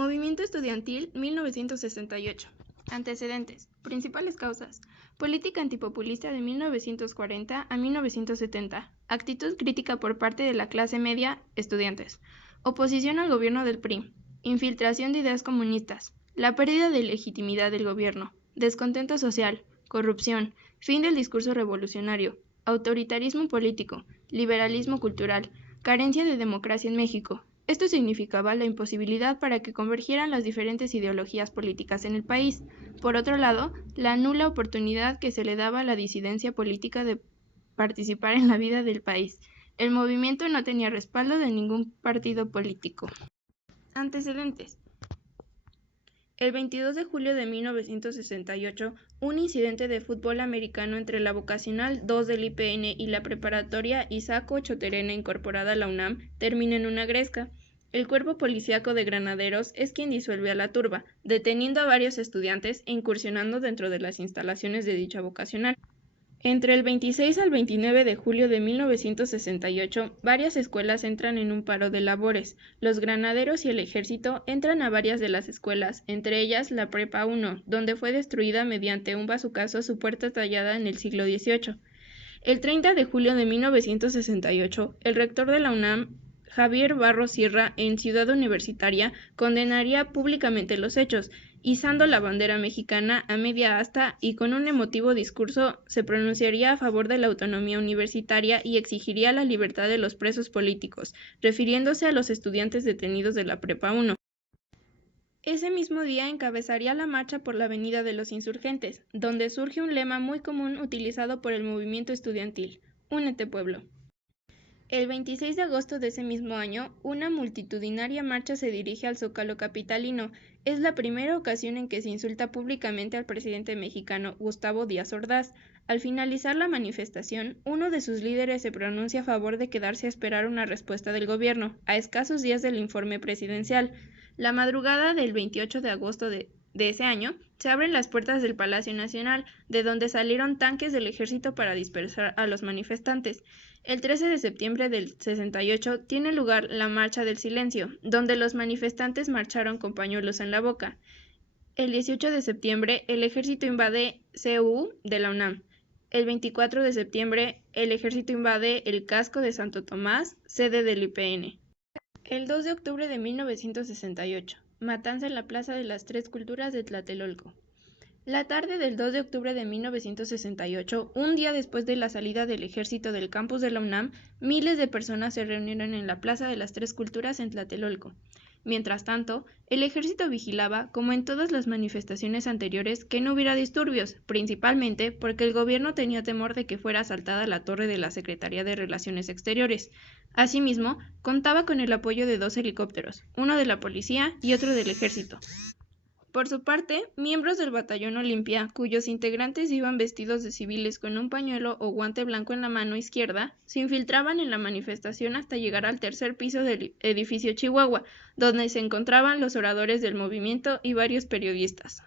Movimiento estudiantil 1968. Antecedentes. Principales causas. Política antipopulista de 1940 a 1970. Actitud crítica por parte de la clase media, estudiantes. Oposición al gobierno del PRI. Infiltración de ideas comunistas. La pérdida de legitimidad del gobierno. Descontento social. Corrupción. Fin del discurso revolucionario. Autoritarismo político. Liberalismo cultural. Carencia de democracia en México. Esto significaba la imposibilidad para que convergieran las diferentes ideologías políticas en el país. Por otro lado, la nula oportunidad que se le daba a la disidencia política de participar en la vida del país. El movimiento no tenía respaldo de ningún partido político. Antecedentes. El 22 de julio de 1968, un incidente de fútbol americano entre la vocacional 2 del IPN y la preparatoria Isaac Ochoa Terena incorporada a la UNAM termina en una gresca. El cuerpo policíaco de granaderos es quien disuelve a la turba, deteniendo a varios estudiantes e incursionando dentro de las instalaciones de dicha vocacional. Entre el 26 al 29 de julio de 1968, varias escuelas entran en un paro de labores. Los granaderos y el ejército entran a varias de las escuelas, entre ellas la Prepa 1, donde fue destruida mediante un bazucazo su puerta tallada en el siglo XVIII. El 30 de julio de 1968, el rector de la UNAM, Javier Barro Sierra, en Ciudad Universitaria, condenaría públicamente los hechos, izando la bandera mexicana a media asta y con un emotivo discurso se pronunciaría a favor de la autonomía universitaria y exigiría la libertad de los presos políticos, refiriéndose a los estudiantes detenidos de la Prepa 1. Ese mismo día encabezaría la marcha por la Avenida de los Insurgentes, donde surge un lema muy común utilizado por el movimiento estudiantil: Únete, pueblo. El 26 de agosto de ese mismo año, una multitudinaria marcha se dirige al Zócalo capitalino. Es la primera ocasión en que se insulta públicamente al presidente mexicano Gustavo Díaz Ordaz. Al finalizar la manifestación, uno de sus líderes se pronuncia a favor de quedarse a esperar una respuesta del gobierno, a escasos días del informe presidencial. La madrugada del 28 de agosto de ese año, se abren las puertas del Palacio Nacional, de donde salieron tanques del ejército para dispersar a los manifestantes. El 13 de septiembre del 68 tiene lugar la Marcha del Silencio, donde los manifestantes marcharon con pañuelos en la boca. El 18 de septiembre, el ejército invade CU de la UNAM. El 24 de septiembre, el ejército invade el casco de Santo Tomás, sede del IPN. El 2 de octubre de 1968, matanza en la Plaza de las Tres Culturas de Tlatelolco. La tarde del 2 de octubre de 1968, un día después de la salida del ejército del campus de la UNAM, miles de personas se reunieron en la Plaza de las Tres Culturas en Tlatelolco. Mientras tanto, el ejército vigilaba, como en todas las manifestaciones anteriores, que no hubiera disturbios, principalmente porque el gobierno tenía temor de que fuera asaltada la torre de la Secretaría de Relaciones Exteriores. Asimismo, contaba con el apoyo de 2 helicópteros, uno de la policía y otro del ejército. Por su parte, miembros del Batallón Olimpia, cuyos integrantes iban vestidos de civiles con un pañuelo o guante blanco en la mano izquierda, se infiltraban en la manifestación hasta llegar al tercer piso del edificio Chihuahua, donde se encontraban los oradores del movimiento y varios periodistas.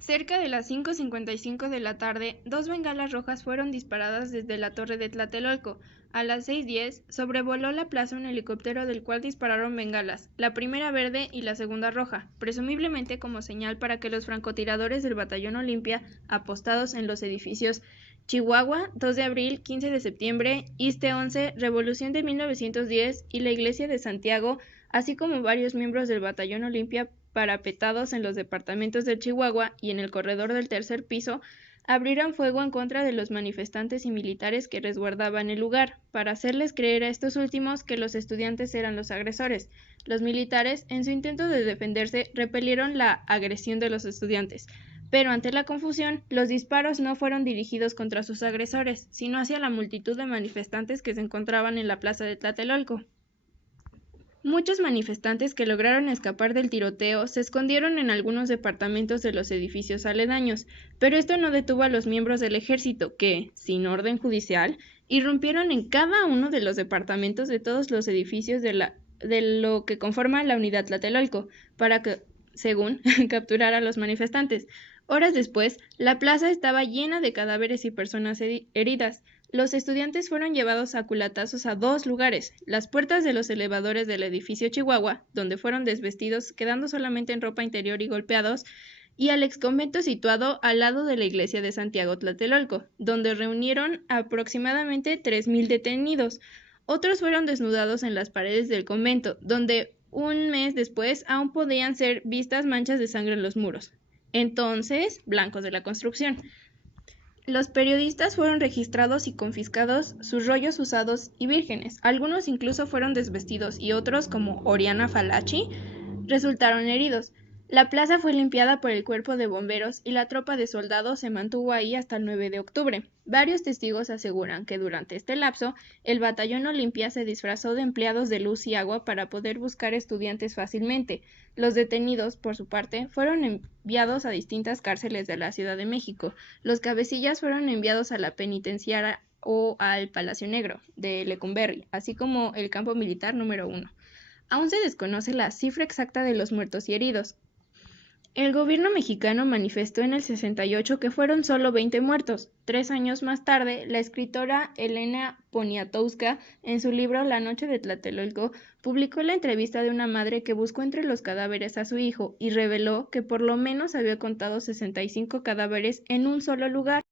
Cerca de las 5:55 de la tarde, 2 bengalas rojas fueron disparadas desde la torre de Tlatelolco. A las 6:10, sobrevoló la plaza un helicóptero del cual dispararon bengalas, la primera verde y la segunda roja, presumiblemente como señal para que los francotiradores del Batallón Olimpia, apostados en los edificios Chihuahua, 2 de abril, 15 de septiembre, ISSSTE 11, Revolución de 1910 y la Iglesia de Santiago, así como varios miembros del Batallón Olimpia parapetados en los departamentos de Chihuahua y en el corredor del tercer piso, abrieron fuego en contra de los manifestantes y militares que resguardaban el lugar, para hacerles creer a estos últimos que los estudiantes eran los agresores. Los militares, en su intento de defenderse, repelieron la agresión de los estudiantes, pero ante la confusión, los disparos no fueron dirigidos contra sus agresores, sino hacia la multitud de manifestantes que se encontraban en la plaza de Tlatelolco. Muchos manifestantes que lograron escapar del tiroteo se escondieron en algunos departamentos de los edificios aledaños, pero esto no detuvo a los miembros del ejército que, sin orden judicial, irrumpieron en cada uno de los departamentos de todos los edificios de lo que conforma la unidad Tlatelolco, para que, según, capturar a los manifestantes. Horas después, la plaza estaba llena de cadáveres y personas heridas. Los estudiantes fueron llevados a culatazos a 2 lugares: las puertas de los elevadores del edificio Chihuahua, donde fueron desvestidos, quedando solamente en ropa interior y golpeados, y al exconvento situado al lado de la iglesia de Santiago Tlatelolco, donde reunieron aproximadamente 3,000 detenidos. Otros fueron desnudados en las paredes del convento, donde un mes después aún podían ser vistas manchas de sangre en los muros, entonces blancos de la construcción. Los periodistas fueron registrados y confiscados sus rollos usados y vírgenes. Algunos incluso fueron desvestidos y otros, como Oriana Falachi, resultaron heridos. La plaza fue limpiada por el cuerpo de bomberos y la tropa de soldados se mantuvo ahí hasta el 9 de octubre. Varios testigos aseguran que durante este lapso, el batallón Olimpia se disfrazó de empleados de luz y agua para poder buscar estudiantes fácilmente. Los detenidos, por su parte, fueron enviados a distintas cárceles de la Ciudad de México. Los cabecillas fueron enviados a la penitenciaria o al Palacio Negro de Lecumberri, así como el campo militar número 1. Aún se desconoce la cifra exacta de los muertos y heridos. El gobierno mexicano manifestó en el 68 que fueron solo 20 muertos. 3 años más tarde, la escritora Elena Poniatowska, en su libro La noche de Tlatelolco, publicó la entrevista de una madre que buscó entre los cadáveres a su hijo y reveló que por lo menos había contado 65 cadáveres en un solo lugar.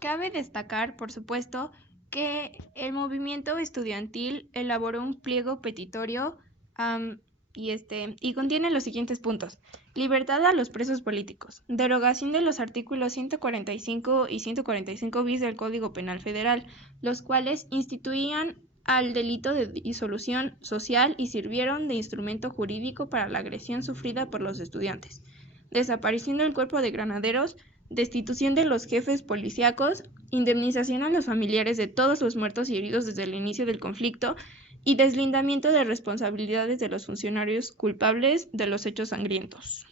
Cabe destacar, por supuesto, que el movimiento estudiantil elaboró un pliego petitorio y contiene los siguientes puntos: libertad a los presos políticos, derogación de los artículos 145 y 145 bis del Código Penal Federal, los cuales instituían al delito de disolución social y sirvieron de instrumento jurídico para la agresión sufrida por los estudiantes, desaparición del cuerpo de granaderos, destitución de los jefes policíacos, indemnización a los familiares de todos los muertos y heridos desde el inicio del conflicto, y deslindamiento de responsabilidades de los funcionarios culpables de los hechos sangrientos.